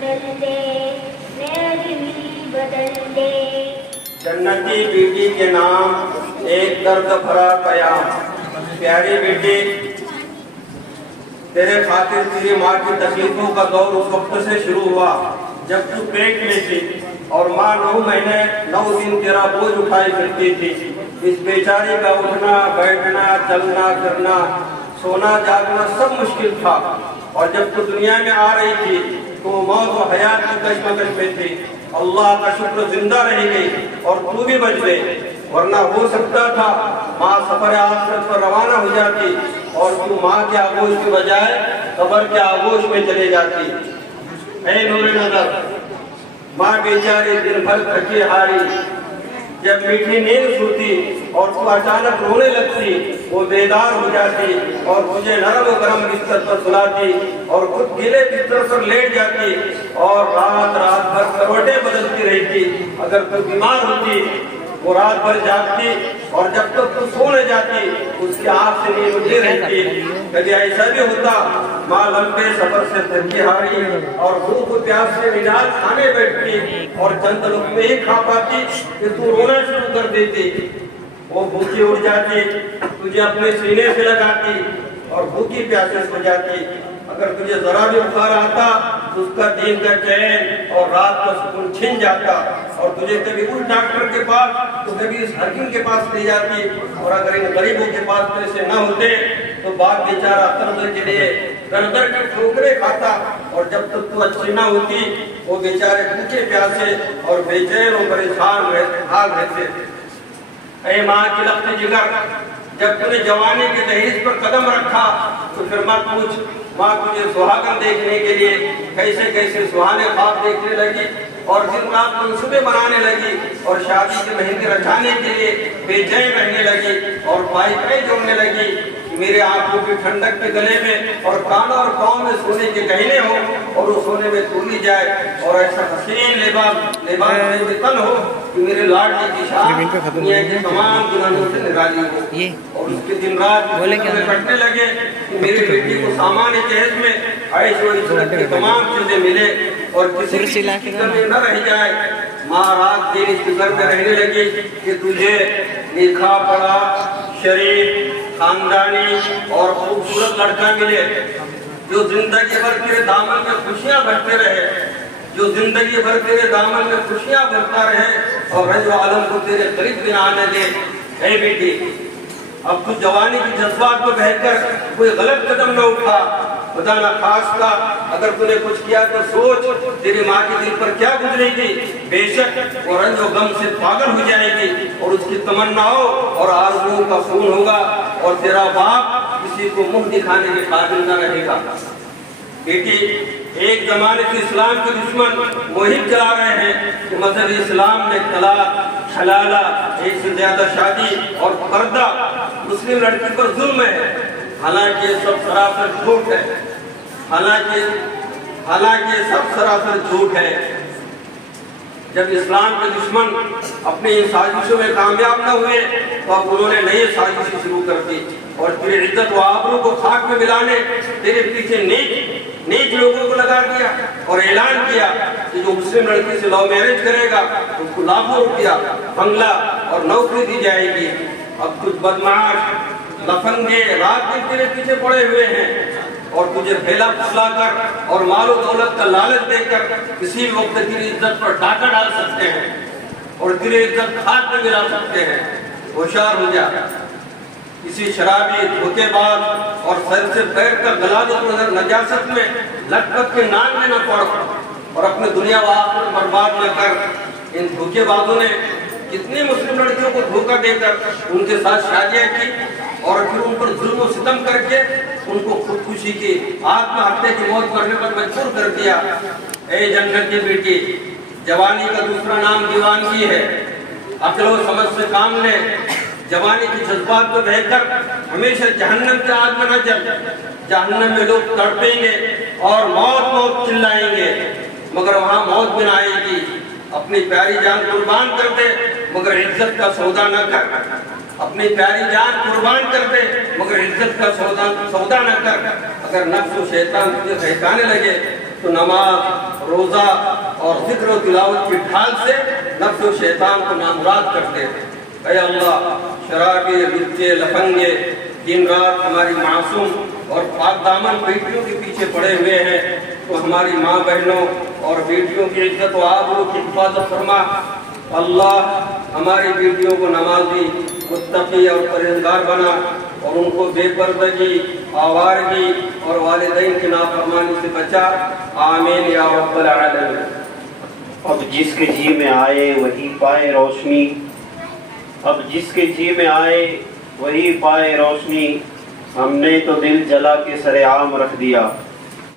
بدل دے میرا دل بدل دے. جنتی بیٹی کے نام ایک درد بھرا پیام. پیاری بیٹی، تیرے خاطر تیری ماں کی تکلیفوں کا دور اس وقت سے شروع ہوا جب تو پیٹ میں تھی اور ماں 9 مہینے 9 دن تیرا بوجھ اٹھائی پھرتی تھی. اس بیچاری کا اٹھنا بیٹھنا چلنا پھرنا سونا جاگنا سب مشکل تھا. اور جب تو دنیا میں آ رہی تھی تو موت و حیات کی کشمکش میں تھی. اللہ کا شکر زندہ رہ گئی اور تو بھی بچ گئی، ورنہ ہو سکتا تھا ماں سفر آخرت پر روانہ ہو جاتی اور تو ماں کے آغوش کے بجائے قبر کے آغوش میں چلے جاتی. اے نور نظر، ماں بیچاری دن بھر تھکی ہاری جب میٹھی نیند سوتی اور تو اچانک رونے لگتی، وہ بیدار ہو جاتی اور تجھے نرم و گرم بستر پر سلاتی اور خود گیلے بستر پر لیٹ جاتی اور رات بھر کروٹیں بدلتی رہتی. اگر تو بیمار ہوتی وہ رات بھر جاگتی اور جب تک تو سو نہ جاتی اس کی آنکھ سے نیند اٹھی رہتی. کبھی ایسا بھی ہوتا ماں لمبے سفر سے تھکی ہاری اور بھوک پیاس سے نجات کھانے بیٹھتی اور چند لقمے ہی کھا پاتی کہ تو رونا شروع کر دیتی. وہ بھوکی اٹھ جاتی، تجھے اپنے سینے سے لگاتی اور بھوکی پیاسے سو جاتی. اگر تجھے ذرا بھی بخار آتا تو اس کا دین کا چین اور رات کا سکون چھن جاتا اور تجھے کبھی اس ڈاکٹر کے پاس تو کبھی اس حکیم کے پاس لے جاتی. اور اگر ان غریبوں کے پاس پیسے نہ ہوتے تو باپ بیچارہ قرض کے لیے در در کے ٹھوکریں کھاتا اور جب تک تو اچھی نہ ہوتی وہ بیچارے بھوکے پیاسے اور بے چین و پریشان حال رہتے. اے ماں کی لخت جگر، جب تُو نے جوانی کے دہلیز پر قدم رکھا تو پھر مت پوچھ، ماں تجھے سہاگن دیکھنے کے لیے کیسے کیسے سہانے خواب دیکھنے لگی اور دن رات منصوبے بنانے لگی اور شادی کی مہندی رچانے کے لیے بے چین رہنے لگی اور پائیں جوڑنے لگی. میرے آنکھوں کی ٹھنڈک کے گلے میں اور کانوں اور پاؤں میں سونے کے گہنے ہو اور وہ سونے میں تولی جائے اور ایسا حسین لباس تن ہو کہ میرے لاڈلی کی شان دنیا کے تمام گناہوں سے نرالی ہو. اور اس کے دن رات میں کٹنے لگے کہ میری بیٹی کو سامان جہیز میں عیش و عشرت کی تمام چیزیں ملے اور کسی کی فکر میں نہ رہ جائے. ماں رات دن اس فکر میں رہنے لگی کہ تجھے لکھا پڑھا شریف خاندانی اور خوبصورت لڑکا ملے جو زندگی بھر تیرے دامن میں خوشیاں بھرتے رہے، جو زندگی بھر تیرے دامن میں خوشیاں بھرتا رہے اور رنج و عالم کو تیرے قریب بھی نہ آنے دے. اے بیٹی، اب تو جوانی کی جذبات کو بہہ کر کوئی غلط قدم نہ اٹھا. خدا نہ خواستہ اگر تو نے کچھ کیا تو سوچ تیری ماں کے دل پر کیا گزری تھی. بے شک وہ رنج و غم سے پاگل ہو جائے گی اور اس کی تمناؤں اور آرزوؤں کا خون ہوگا اور تیرا باپ کسی کو منہ دکھانے کے قابل نہ رہے گا. بیٹی، ایک زمانے سے اسلام کے دشمن مہم چلا رہے ہیں کہ مذہب اسلام میں طلاق، حلالہ، ایک سے زیادہ شادی اور پردہ مسلم لڑکی پر ظلم ہے. حالانکہ یہ سب سراسر جھوٹ ہے. حالانکہ سب سراسر جھوٹ ہے. جب اسلام کے دشمن اپنی ان سازشوں میں کامیاب نہ ہوئے تو اب انہوں نے نئی سازشیں شروع کر دی اور تیری عزت و آبرو کو خاک میں ملانے تیرے پیچھے نیک لوگوں کو لگا دیا اور اعلان کیا کہ جو مسلم لڑکی سے لو میرج کرے گا اس کو لاکھوں روپیہ بنگلہ اور نوکری دی جائے گی. اب کچھ بدمعاش لفنگے رات دن تیرے پیچھے پڑے ہوئے ہیں اور تجھے پھیلا پھسلا کر اور مال و دولت کا لالچ دے کر کسی وقت تیری عزت پر ڈاکہ ڈال سکتے ہیں اور تیری عزت خاک میں ملا سکتے ہیں. ہوشیار ہو جا. کسی شرابی، دھوکے باز اور سر سے پیر کا غلاظت و نجاست میں لٹ پٹ کے ناک میں نہ پڑ اور اپنے دنیا و آخرت برباد نہ کر. ان دھوکے بازوں نے کتنی مسلم لڑکیوں کو دھوکہ دے کر ان کے ساتھ شادیاں کی اور پھر ان پر ظلم و ستم کر کے ان کو خودکشی کی آتما ہتیا کی موت کرنے پر مجبور کر دیا. اے جنت کی بیٹی، جوانی کا دوسرا نام دیوانگی ہے. عقل و سمجھ سے کام لے. جوانی کی جذبات کو بہہ کر ہمیشہ جہنم کے آگ میں نہ جل. جہنم میں لوگ تڑپیں گے اور موت موت چلائیں گے مگر وہاں موت بھی نہ آئے گی. اپنی پیاری جان قربان کر دے مگر عزت کا سودا نہ کر، اپنی پیاری جان قربان کر دے مگر عزت کا سودا نہ کر۔ اگر نفس و شیطان تجھے بہکانے لگے تو نماز، روزہ اور ذکر و تلاوت کی ڈھال سے نفس و شیطان کو نامراد کر دے۔ اے اللہ، شرابی، بچے، لفنگے دن رات ہماری معصوم اور پاک دامن بیٹیوں کے پیچھے پڑے ہوئے ہیں، تو ہماری ماں بہنوں اور بیٹیوں کی عزت و آبرو کی حفاظت فرما۔ اللہ، ہماری بیٹیوں کو نمازی، متقی اور پرہیزگار بنا، اور ان کو بے پردگی، آوارگی اور والدین کی نافرمانی سے بچا۔ آمین یا رب العالمین۔ اب جس کے جی میں آئے وہی پائے روشنی، اب جس کے جی میں آئے وہی پائے روشنی، ہم نے تو دل جلا کے سر عام رکھ دیا۔